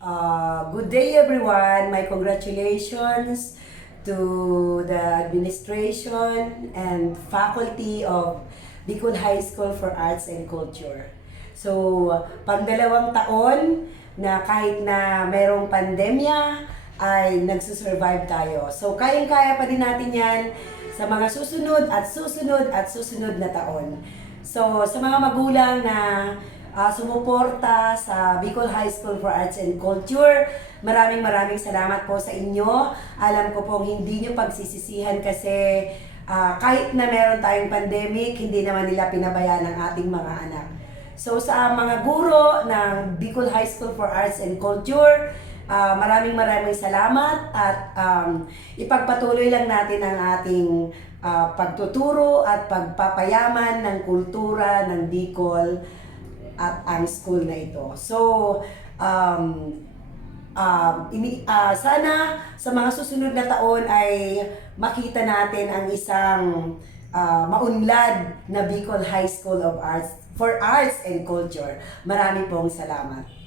Good day everyone. My congratulations to the administration and faculty of Bicol High School for Arts and Culture. So, pang-2 taon na kahit na mayroong pandemya ay nagsusurvive tayo. So, kayang-kaya pa din natin yan sa mga susunod at susunod at susunod na taon. So, sa mga magulang na sumuporta sa Bicol High School for Arts and Culture, maraming salamat po sa inyo. Alam ko pong hindi nyo pagsisisihan kasi kahit na meron tayong pandemic, hindi naman nila pinabayaan ang ating mga anak. So sa mga guro ng Bicol High School for Arts and Culture, maraming salamat at ipagpatuloy lang natin ang ating pagtuturo at pagpapayaman ng kultura ng Bicol at ang school na ito. So, sana sa mga susunod na taon ay makita natin ang isang maunlad na Bicol High School of Arts for Arts and Culture. Marami pong salamat.